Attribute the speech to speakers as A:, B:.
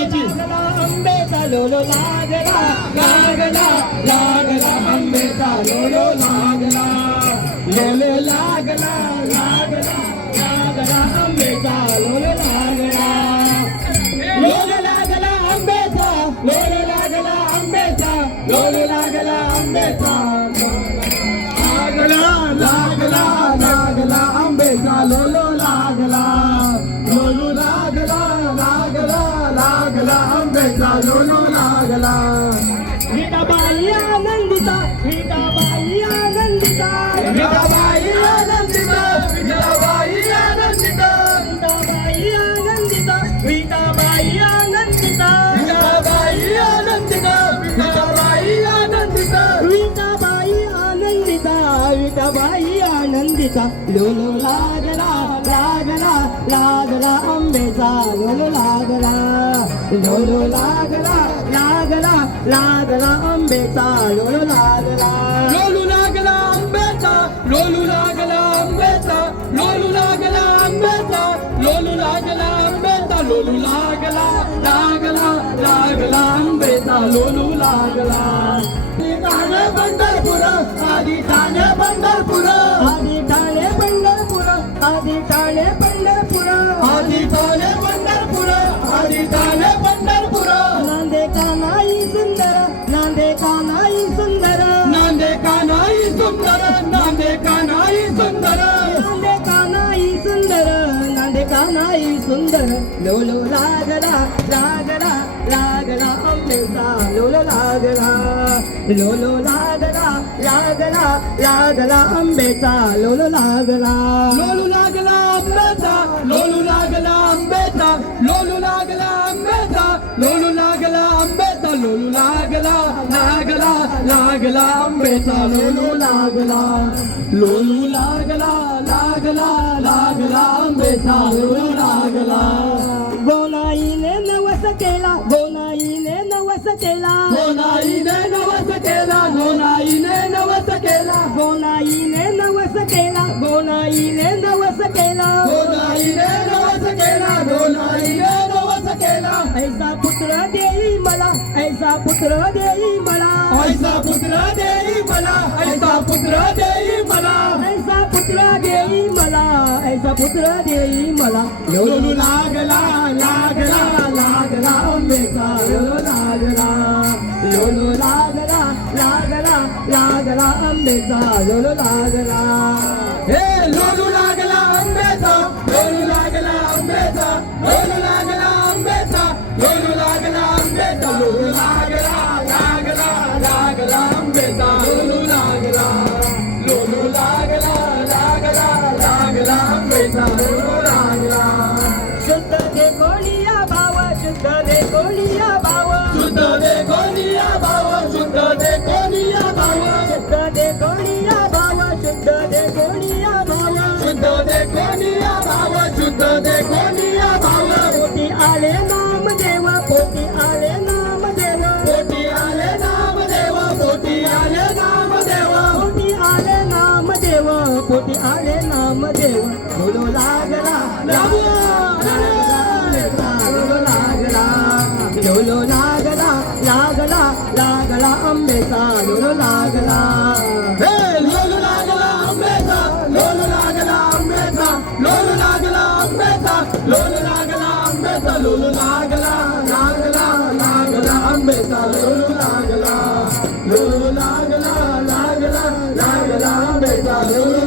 A: నుంచి. అంబేత లోలు లాగల అంబేత लोलो लागला. विटाबाई आनंदिता विटाबाई आनंदिता. विटाबाई आनंदिता विटाबाई आनंदिता. विटाबाई आनंदिता विटाबाई आनंदिता. विटाबाई आनंदिता विटाबाई आनंदिता. विटाबाई आनंदिता विटाबाई आनंदिता लोलो लागला लागला लागला आंबेचा लोलो लागला. लोलो लागला लागला लागला आंबेचा लोलो लागला. लोलू लागला आंबेचा लोलू लागला आंबेचा लोलू लागला आंबेचा लोलू लागला आंबेचा लोलू लागला लागला लागला आंबेचा लोलू लागला. ठाणे आधी ठाणे नाही सुंदर. लोलो लागला लागला लागला आंबेचा लोलो लागला लोलो लागला लागला लागला आंबेचा लोलो लागला. लोलो लागला. लागला आंबेचा लोलू लागला. लोलू लागला लागला लागला आंबेचा लोलू लागला. गोनाईने नवस केला गोनाईने नवस केला. गोनाईने नवस केला गोनाईने नवस केला. गोनाईने नवस केला गोनाईने नवस केला. गोनाईने नवस केला गोनाईने नवस केला. ऐसा पुत्र देई मला ऐसा पुत्र देई मला. मला ऐसा पुत्र देई मला. ऐसा पुत्र देई मला ऐसा पुत्र देई मला. लोलू लागला लागला लागला आंबेचा लोलो लागला लोलो लागला लागला लागला आंबेचा लोलो लागला. शुद्ध दे कोणिया भाव शुद्ध दे कोणिया भाव शुद्ध दे कोणिया भाव शुद्ध दे कोणिया भाव शुद्ध दे कोणिया भाव शुद्ध दे कोणिया भाव शुद्ध दे कोणिया भाव शुद्ध दे कोणिया भाव पोटी आले नाम देव पोटी आले नाम देव पोटी आले नाम देव पोटी आले नाम देव पोटी आले नाम देव पोटी आले नाम देव డోలో లాగలా లాగలా లాగలా అంబేసా డోలో లాగలా లోలు లాగలా అంబేసా లోలు లాగలా లాగలా లాగలా అంబేసా లోలు లాగలా లోలు లాగలా లాగలా లాగలా అంబేసా లోలు